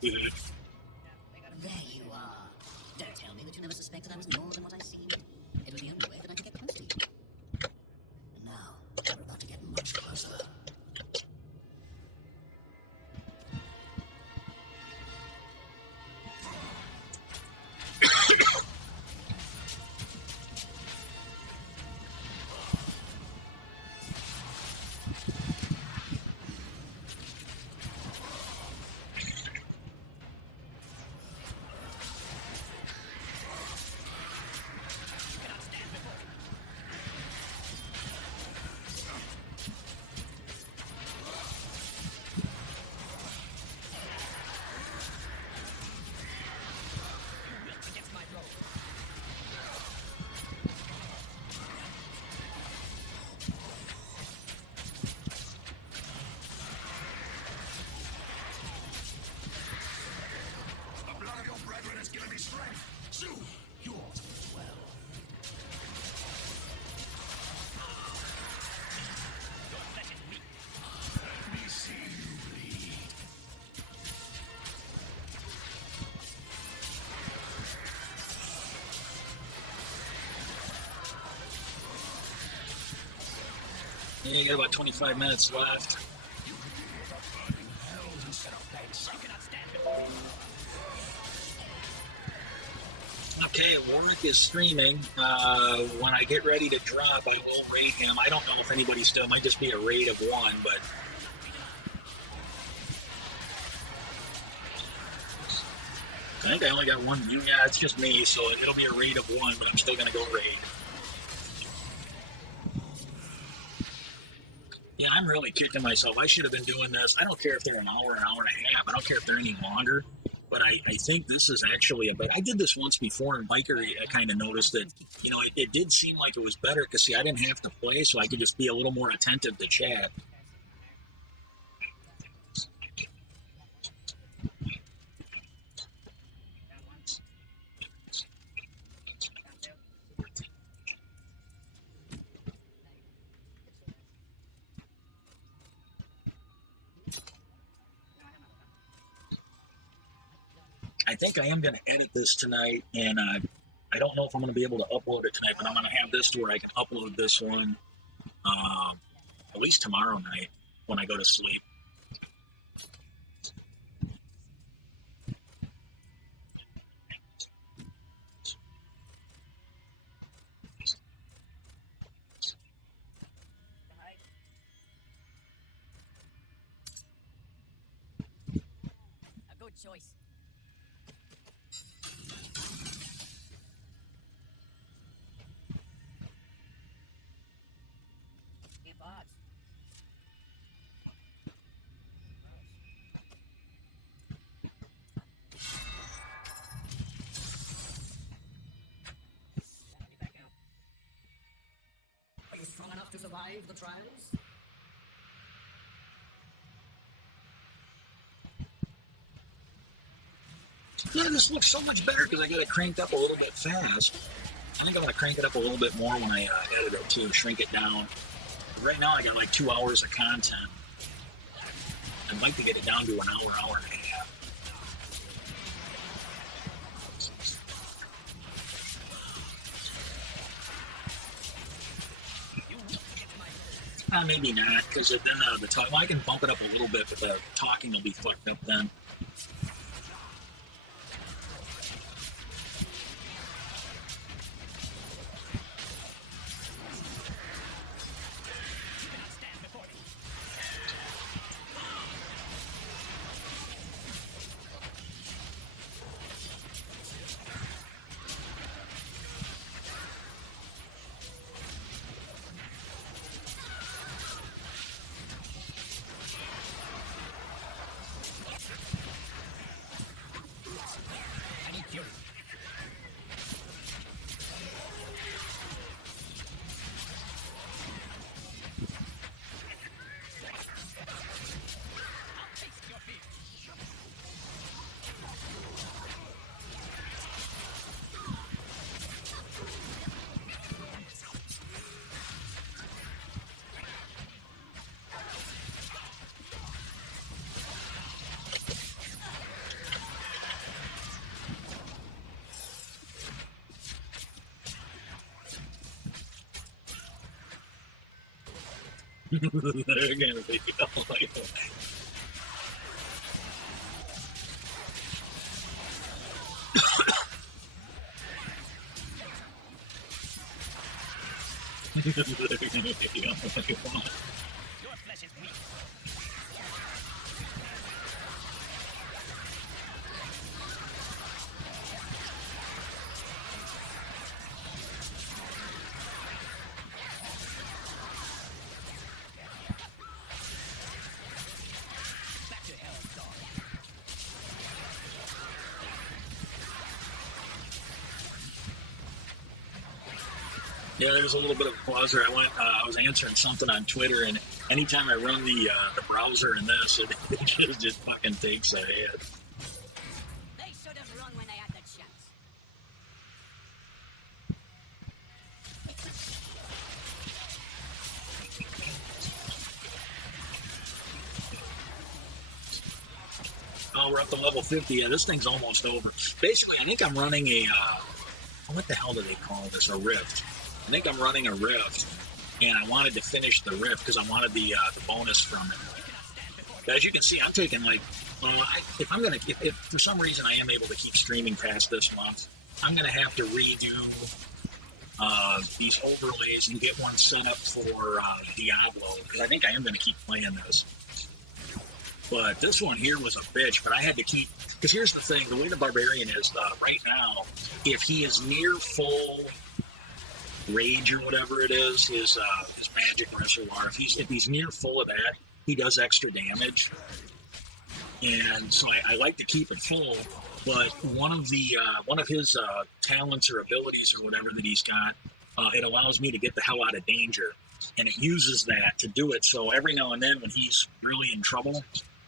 There you are. Don't tell me that you never suspected I was more than what I seemed. It was the only way that I could get close to you. And now, we're about to get much closer. You got about 25 minutes left. Okay, Warwick is streaming. When I get ready to drop, I won't rate him. I don't know if anybody still, it might just be a rate of 1, but I think I only got 1 view. Yeah, it's just me, so it'll be a rate of 1, but I'm still going to go rate. Yeah, I'm really kicking myself. I should have been doing this. I don't care if they're an hour and a half. I don't care if they're any longer. But I think this is actually a better. I did this once before, and Biker, I kind of noticed that, you know, it did seem like it was better because, see, I didn't have to play, so I could just be a little more attentive to chat. I think I am going to edit this tonight, and I don't know if I'm going to be able to upload it tonight, but I'm going to have this to where I can upload this one at least tomorrow night when I go to sleep. A good choice. Are you strong enough to survive the trials? Yeah, this looks so much better because I got it cranked up a little bit fast. I think I'm going to crank it up a little bit more when I edit it too, shrink it down. But right now I got like 2 hours of content. I'd like to get it down to an hour, hour and a half. Maybe not, because then the talk, well, I can bump it up a little bit, but the talking will be fucked up then. They're gonna be oh my God. They're gonna be oh my God. Your flesh is weak. Yeah, there's a little bit of a pause there. I was answering something on Twitter, and anytime I run the browser in this, it just fucking takes a hit. They should have run when they had the chance. Oh, we're up to level 50. Yeah, this thing's almost over. Basically, I think I'm running a, what the hell do they call this? A rift. I think I'm running a rift. and I wanted to finish the rift because I wanted the bonus from it. As you can see, I'm taking like, if for some reason I am able to keep streaming past this month, I'm gonna have to redo these overlays and get one set up for Diablo, because I think I am gonna keep playing this. But this one here was a bitch, but I had to keep, because here's the thing, the way the Barbarian is right now, if he is near full rage or whatever it is, his magic reservoir, if he's near full of that, he does extra damage. And so I like to keep it full, but one of his talents or abilities or whatever that he's got, it allows me to get the hell out of danger, and it uses that to do it. So every now and then when he's really in trouble,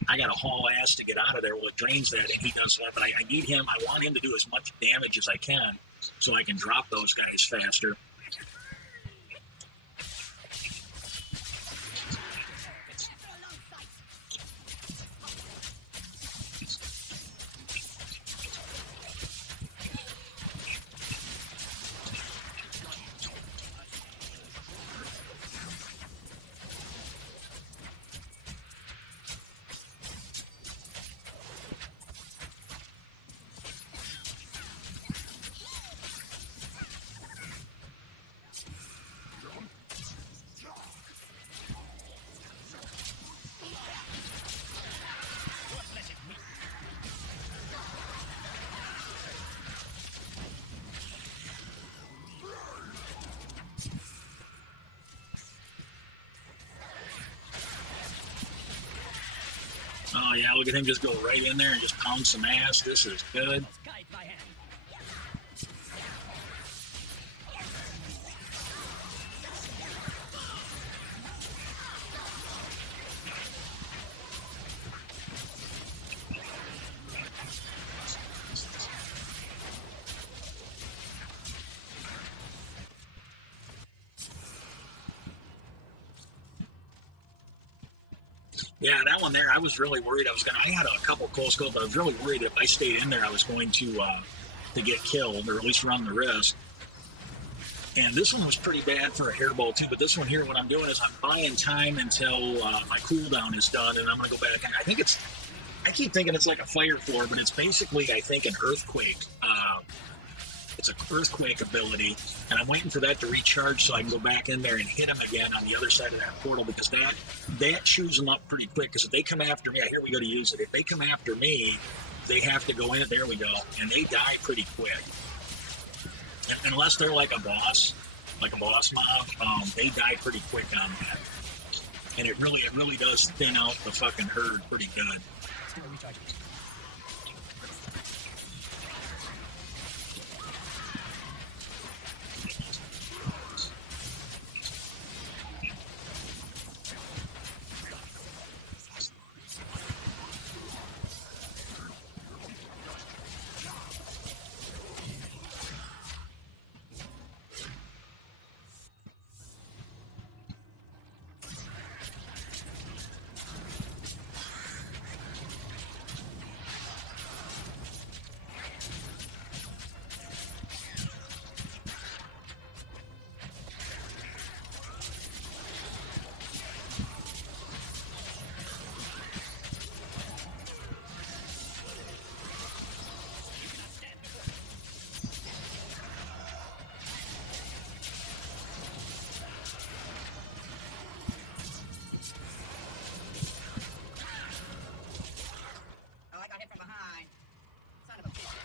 I got to haul ass to get out of there. Well, it drains that, and he does that, but I need him. I want him to do as much damage as I can so I can drop those guys faster. Oh yeah, look at him just go right in there and just pound some ass. This is good. Yeah, that one there, I was really worried. I had a couple close calls, but I was really worried that if I stayed in there, I was going to get killed, or at least run the risk. And this one was pretty bad for a hairball too, but this one here, what I'm doing is I'm buying time until my cooldown is done, and I'm going to go back. And I keep thinking it's like a fire floor, but it's basically, I think, an earthquake. It's an earthquake ability, and I'm waiting for that to recharge so I can go back in there and hit them again on the other side of that portal, because that chews them up pretty quick. Because if they come after me, here we go to use it. If they come after me, they have to go in. There we go, and they die pretty quick. And unless they're like a boss mob, they die pretty quick on that. And it really does thin out the fucking herd pretty good. Still recharging.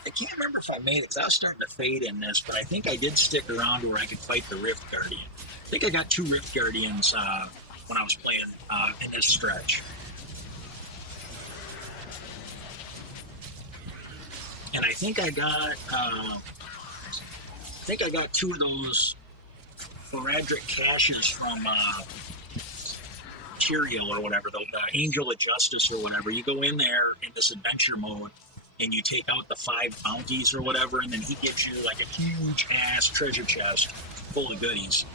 I can't remember if I made it, because I was starting to fade in this, but I think I did stick around where I could fight the Rift Guardian. I think I got 2 Rift Guardians when I was playing in this stretch. And I think I got 2 of those Foradric caches from Tyrael or whatever, the Angel of Justice or whatever. You go in there in this adventure mode, and you take out the 5 bounties or whatever, and then he gives you like a huge ass treasure chest full of goodies.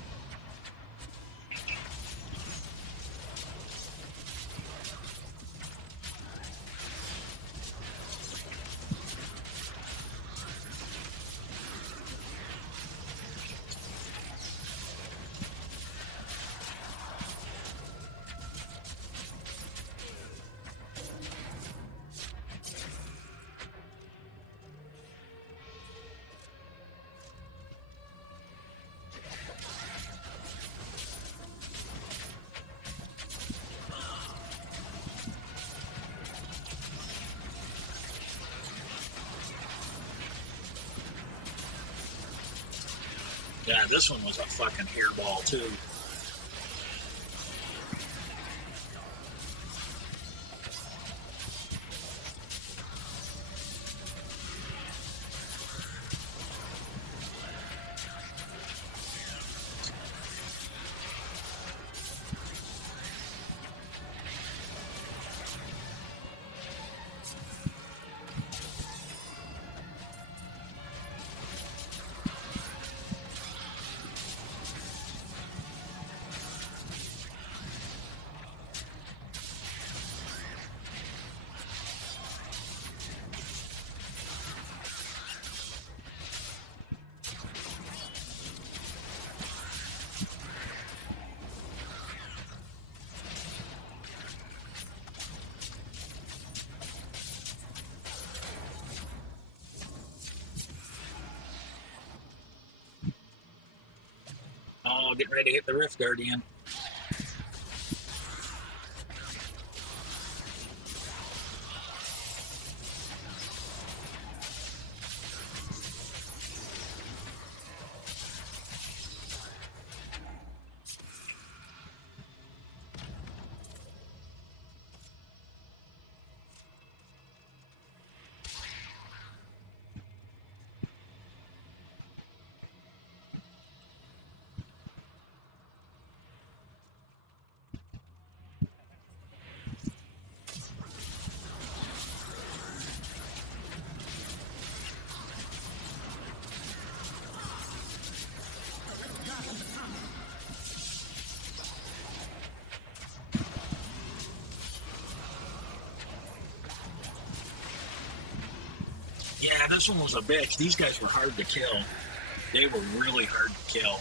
Yeah, this one was a fucking hairball too. Oh, getting ready to hit the Rift Guardian. Yeah, this one was a bitch. These guys were hard to kill. They were really hard to kill.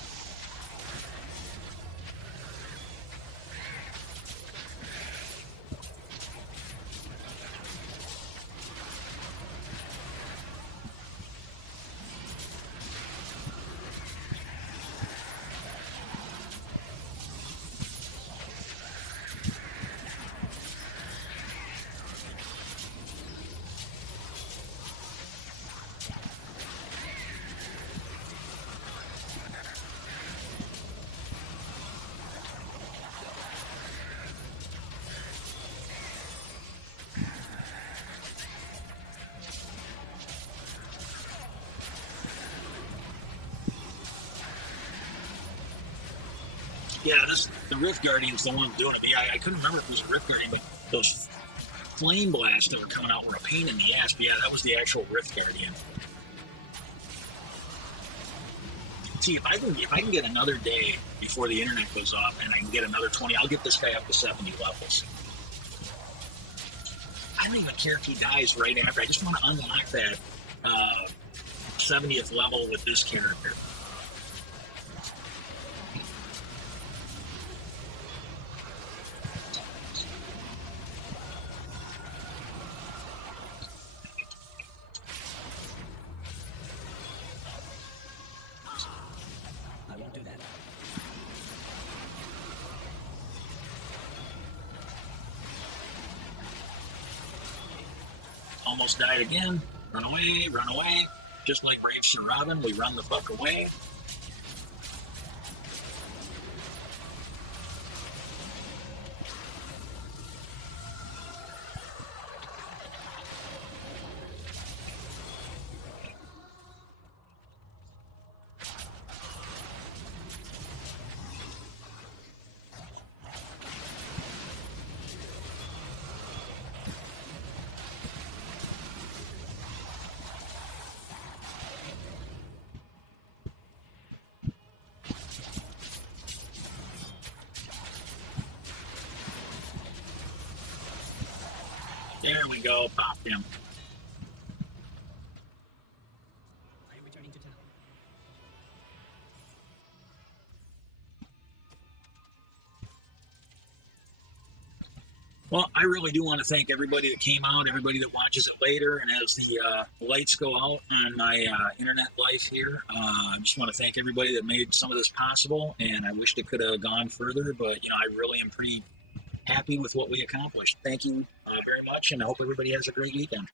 Yeah, the Rift Guardian's the one doing it. I couldn't remember if it was a Rift Guardian, but those flame blasts that were coming out were a pain in the ass. But yeah, that was the actual Rift Guardian. See, if I can get another day before the internet goes off, and I can get another 20, I'll get this guy up to 70 levels. I don't even care if he dies right after. I just want to unlock that 70th level with this character. Almost died again. Run away, run away. Just like Brave Syn Robin, we run the fuck away. There we go, popped him. I am returning to town. Well, I really do want to thank everybody that came out, everybody that watches it later, and as the lights go out on my internet life here, I just want to thank everybody that made some of this possible, and I wished it could have gone further, but, you know, I really am pretty happy with what we accomplished. Thank you very much, and I hope everybody has a great weekend.